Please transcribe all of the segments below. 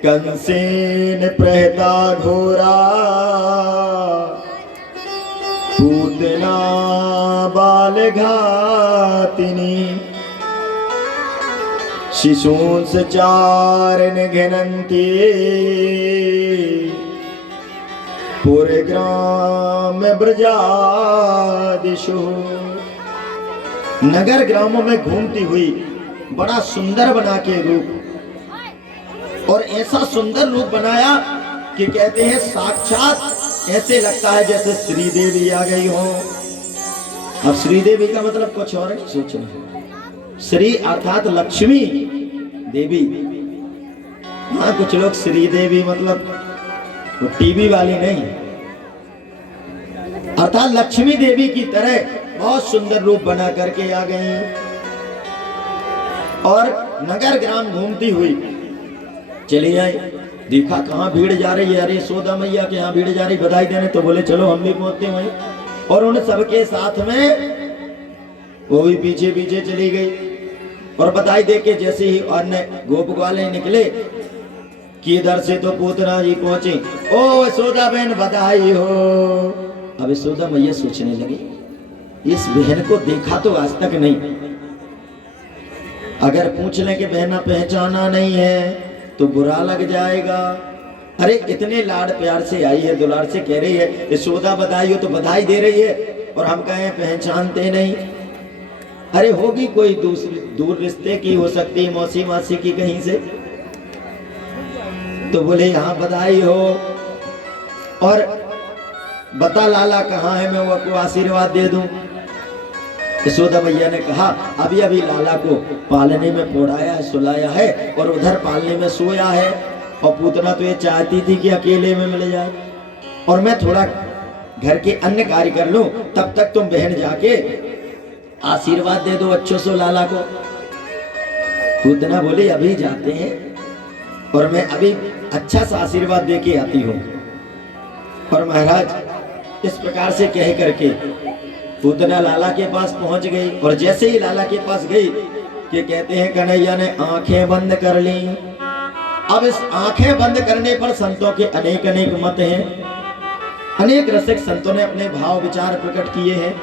कंसेन प्रहता घोरा पूतना बाल घातिनी शिशूंस चारण घनन्ति पूरे ग्राम ब्रजादिशु। नगर ग्रामों में घूमती हुई बड़ा सुंदर बना के रूप, और ऐसा सुंदर रूप बनाया कि कहते हैं साक्षात ऐसे लगता है जैसे श्रीदेवी आ गई हो। अब श्रीदेवी का मतलब कुछ और नहीं सोचना, श्री अर्थात लक्ष्मी देवी। हाँ, कुछ लोग श्रीदेवी मतलब वो टीवी वाली नहीं, अर्थात लक्ष्मी देवी की तरह बहुत सुंदर रूप बना करके आ गई। और नगर ग्राम घूमती हुई चली आई। देखा कहाँ भीड़ जा रही है, अरे यशोदा मैया के यहाँ भीड़ जा रही, बधाई देने। तो बोले चलो हम भी पहुंचते हैं वहीं। और उन सबके साथ में वो भी पीछे पीछे चली गई। और बधाई दे के जैसे ही अन्य गोप वाले निकले कि इधर से तो पूतना जी पहुंचे, ओ यशोदा बहन बधाई हो। अब यशोदा मैया सोचने लगी, इस बहन को देखा तो आज तक नहीं, अगर पूछ लें कि बहना पहचाना नहीं है तो बुरा लग जाएगा। अरे इतने लाड प्यार से आई है, दुलार से कह रही है यशोदा बधाई हो, तो बधाई दे रही है, और हम कहें पहचानते नहीं। अरे होगी कोई दूसरी दूर रिश्ते की, हो सकती है मौसी मासी की कहीं से। तो बोले यहाँ बधाई हो, और बता लाला कहाँ है, मैं वो आशीर्वाद दे दूं। यशोदा मैया ने कहा अभी अभी लाला को पालने में पौड़ाया है, सुलाया है, और उधर पालने में सोया है। और पूतना तो ये चाहती थी कि अकेले में मिल जाए, और मैं थोड़ा घर के अन्य कार्य कर लूं, तब तक तुम बहन जाके आशीर्वाद दे दो अच्छे से लाला को। पूतना बोली अभी जाते हैं, और मैं अभी अच्छा सा आशीर्वाद दे के आती हूँ। और महाराज इस प्रकार से कह करके पूतना लाला के पास पहुंच गई। और जैसे ही लाला के पास गई कि कहते हैं कन्हैया ने आंखें बंद कर ली। अब इस आंखें बंद करने पर संतों के अनेक अनेक मत हैं, अनेक रसिक संतों ने अपने भाव विचार प्रकट किए हैं।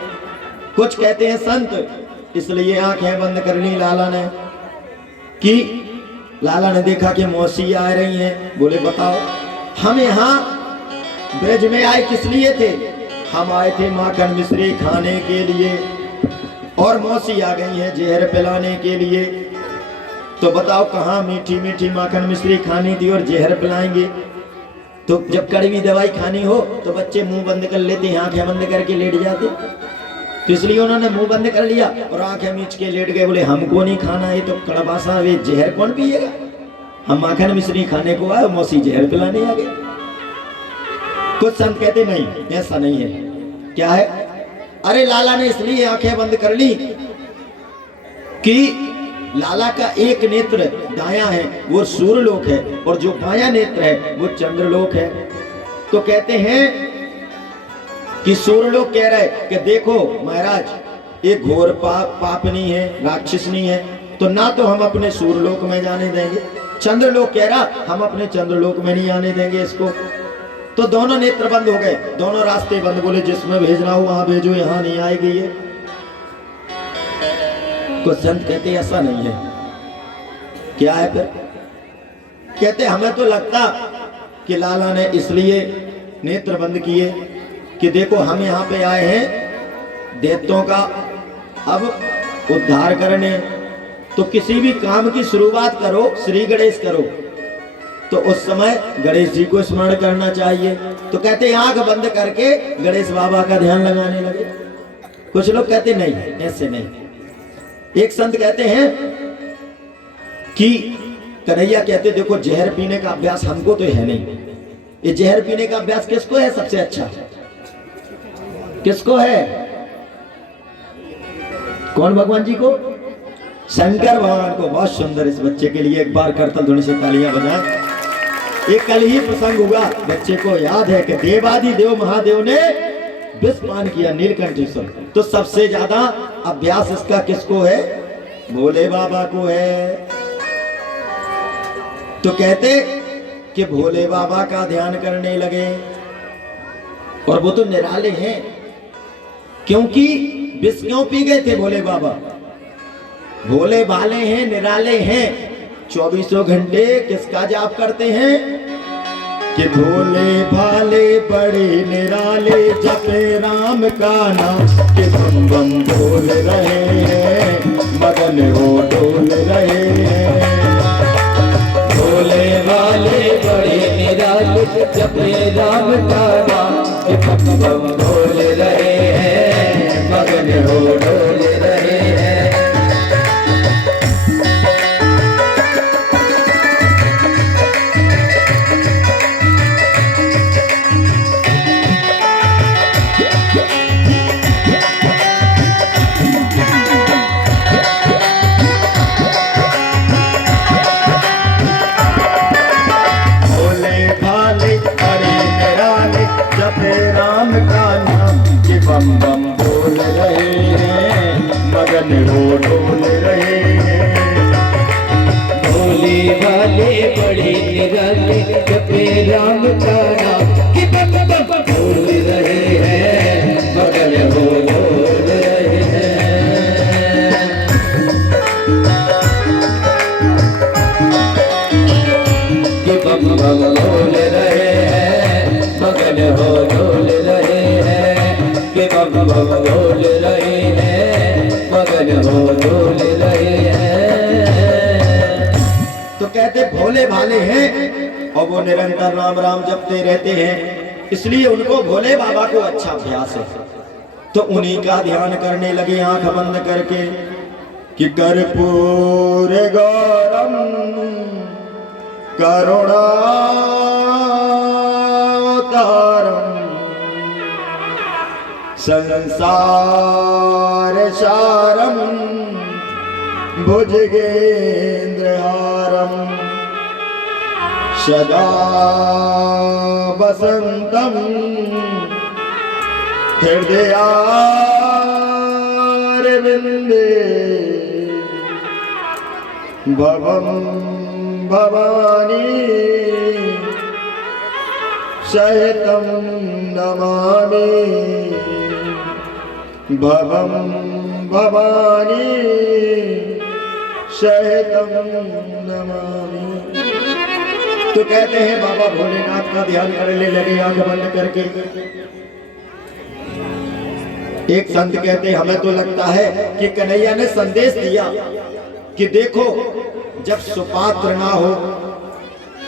कुछ कहते हैं संत इसलिए आंखें बंद कर ली लाला ने कि लाला ने देखा कि मौसी आ रही हैं। बोले बताओ हम यहाँ ब्रज में आए किस लिए थे? हम आए थे माखन मिश्री खाने के लिए, और मौसी आ गई है जहर पिलाने के लिए। तो बताओ कहाँ मीठी मीठी माखन मिश्री खानी थी और जहर पिलाएंगे? तो जब कड़वी दवाई खानी हो तो बच्चे मुंह बंद कर लेते हैं, आंखें बंद करके लेट जाते। तो इसलिए उन्होंने मुंह बंद कर लिया और आंखें मीच के लेट गए। बोले हमको नहीं खाना, ये तो कड़वा सा, वे जहर कौन पिएगा? हम माखन मिश्री खाने को आए, मौसी जहर पिलाने आ गए। कुछ संत कहते नहीं, ऐसा नहीं है। क्या है? अरे लाला ने इसलिए आंखें बंद कर ली कि लाला का एक नेत्र दायां है वो सूर्यलोक है, और जो बायां नेत्र है वो चंद्रलोक है। तो कहते हैं कि सूर्यलोक कह रहा है कि देखो महाराज ये घोर पापनी है, राक्षसनी है, तो ना तो हम अपने सूर्यलोक में जाने देंगे। चंद्रलोक कह रहा हम अपने चंद्रलोक में नहीं आने देंगे इसको। तो दोनों नेत्र बंद हो गए, दोनों रास्ते बंद। बोले जिसमें भेजना हो वहां भेजो, यहाँ नहीं आएगी ये। कुछ संत कहते ऐसा नहीं है। क्या है फिर? कहते हमें तो लगता कि लाला ने इसलिए नेत्र बंद किए कि देखो हम यहाँ पे आए हैं दैत्यों का अब उद्धार करने। तो किसी भी काम की शुरुआत करो श्री गणेश करो, तो उस समय गणेश जी को स्मरण करना चाहिए। तो कहते आंख बंद करके गणेश बाबा का ध्यान लगाने लगे। कुछ लोग कहते नहीं, ऐसे नहीं। एक संत कहते हैं कि कन्हैया कहते देखो जहर पीने का अभ्यास हमको तो है नहीं। ये जहर पीने का अभ्यास किसको है सबसे अच्छा? किसको है? कौन? भगवान जी को, शंकर भगवान को। बहुत सुंदर। इस बच्चे के लिए एक बार करतल ध्वनि से तालियां बजाएं। एक कल ही प्रसंग हुआ, बच्चे को याद है कि देवादि देव महादेव ने विष पान किया नीलकंठेश्वर। तो सबसे ज्यादा अभ्यास इसका किसको है? भोले बाबा को है। तो कहते कि भोले बाबा का ध्यान करने लगे। और वो तो निराले हैं, क्योंकि विष क्यों पी गए थे भोले बाबा? भोले भाले हैं, निराले हैं, 24 घंटे किसका जाप करते हैं? कि भोले भाले बड़े निराले जपे राम का नाम, कि बम बम बोल रहे हैं, मगन हो डोल रहे हैं। भोले भाले बड़े निराले जपे राम का नाम, कि बम बम बोल रहे हैं, मगन हो डोल रहे हैं। जपे राम का नाम, कि बम बम बोल रहे हैं, मगन हो डोल रहे हैं। भोले भाले बड़े निराले जपे राम का नाम, कि बम बम बोल रहे हैं, मगन हो डोल रहे हैं। कि बम बम बोल रहे हैं, मगन हो डोल रहे हैं। कि बम बम बोल रहे हैं, मगन हो डोल रहे हैं। तो कहते भोले भाले हैं और वो निरंतर राम राम जपते रहते हैं, इसलिए उनको भोले बाबा को अच्छा अभ्यास है। तो उन्हीं का ध्यान करने लगे आंख बंद करके कि कर्पूर गौरम करुणावतारम संसार सारम भुजगेन्द्रहारम सदा वसंतम हृदयारविंदे भवम भवानी सहितं नमामि। भवम भवानी सहितं नमामि। तो कहते हैं बाबा भोलेनाथ का ध्यान करने लगे आंख बंद करके। एक संत कहते हैं हमें तो लगता है कि कन्हैया ने संदेश दिया कि देखो जब सुपात्र ना हो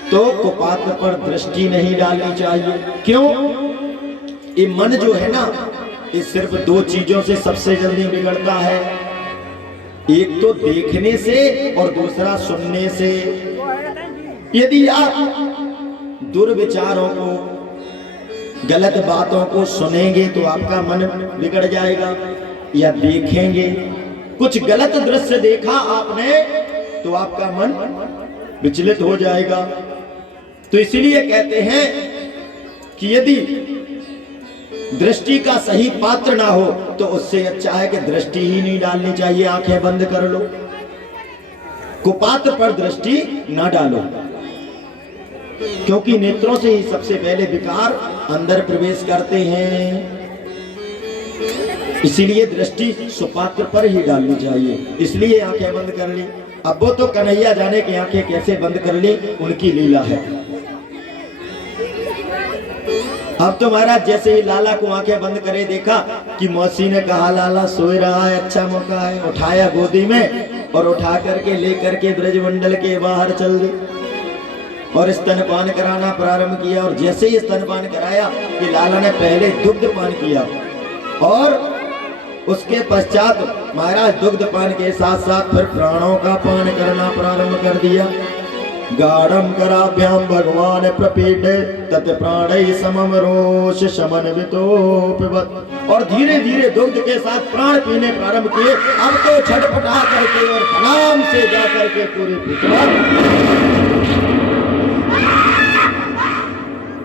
तो कुपात्र पर दृष्टि नहीं डालनी चाहिए। क्यों? ये मन जो है ना, ये सिर्फ दो चीजों से सबसे जल्दी बिगड़ता है, एक तो देखने से और दूसरा सुनने से। यदि आप दुर्विचारों को, गलत बातों को सुनेंगे तो आपका मन बिगड़ जाएगा, या देखेंगे कुछ गलत दृश्य देखा आपने तो आपका मन विचलित हो जाएगा। तो इसीलिए कहते हैं कि यदि दृष्टि का सही पात्र ना हो तो उससे अच्छा है कि दृष्टि ही नहीं डालनी चाहिए, आंखें बंद कर लो, कुपात्र पर दृष्टि ना डालो, क्योंकि नेत्रों से ही सबसे पहले विकार अंदर प्रवेश करते हैं। इसीलिए दृष्टि सुपात्र पर ही डालनी चाहिए, इसलिए आंखें बंद कर ली। अब वो तो कन्हैया जाने की आंखें कैसे बंद कर ली, उनकी लीला है। अब तो महाराज जैसे ही लाला को आंखें बंद करे, देखा कि मौसी ने कहा लाला सोए रहा है, अच्छा मौका है, उठाया गोदी में और उठा करके लेकर के ब्रजमंडल के बाहर चल दी और स्तनपान कराना प्रारंभ किया। और जैसे ही स्तनपान कराया कि लाला ने पहले दुग्धपान किया और उसके पश्चात महाराज दुग्धपान के साथ साथ फिर प्राणों का पान करना प्रारंभ कर दिया। गाढ़म कराभ्याम भगवान प्रपीडे तत् प्राणै समम रोष शमन वितोपवत्। और धीरे धीरे दुग्ध के साथ प्राण पीने प्रारंभ किए। अब तो छटपटा करके और धड़ाम से जा करके पूरे पृथ्वी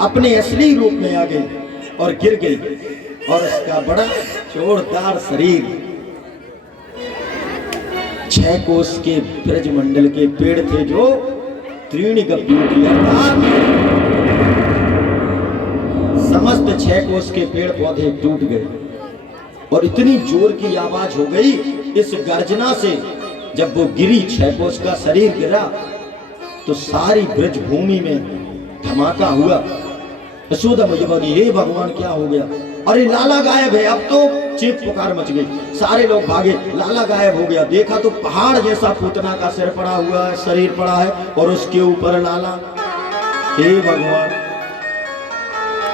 अपने असली रूप में आ गई और गिर गई। और उसका बड़ा जोरदार शरीर 6 कोस के ब्रजमंडल के पेड़ थे जो त्रीणी गप्पी समस्त 6 कोस के पेड़ पौधे टूट गए और इतनी जोर की आवाज हो गई इस गर्जना से। जब वो गिरी 6 कोस का शरीर गिरा तो सारी ब्रज भूमि में धमाका हुआ। यशोदा मैया बोली हे भगवान क्या हो गया? अरे लाला गायब है। अब तो चीख पुकार मच गई, सारे लोग भागे, लाला गायब हो गया। देखा तो पहाड़ जैसा पूतना का सिर पड़ा हुआ है, शरीर पड़ा है और उसके ऊपर लाला। हे भगवान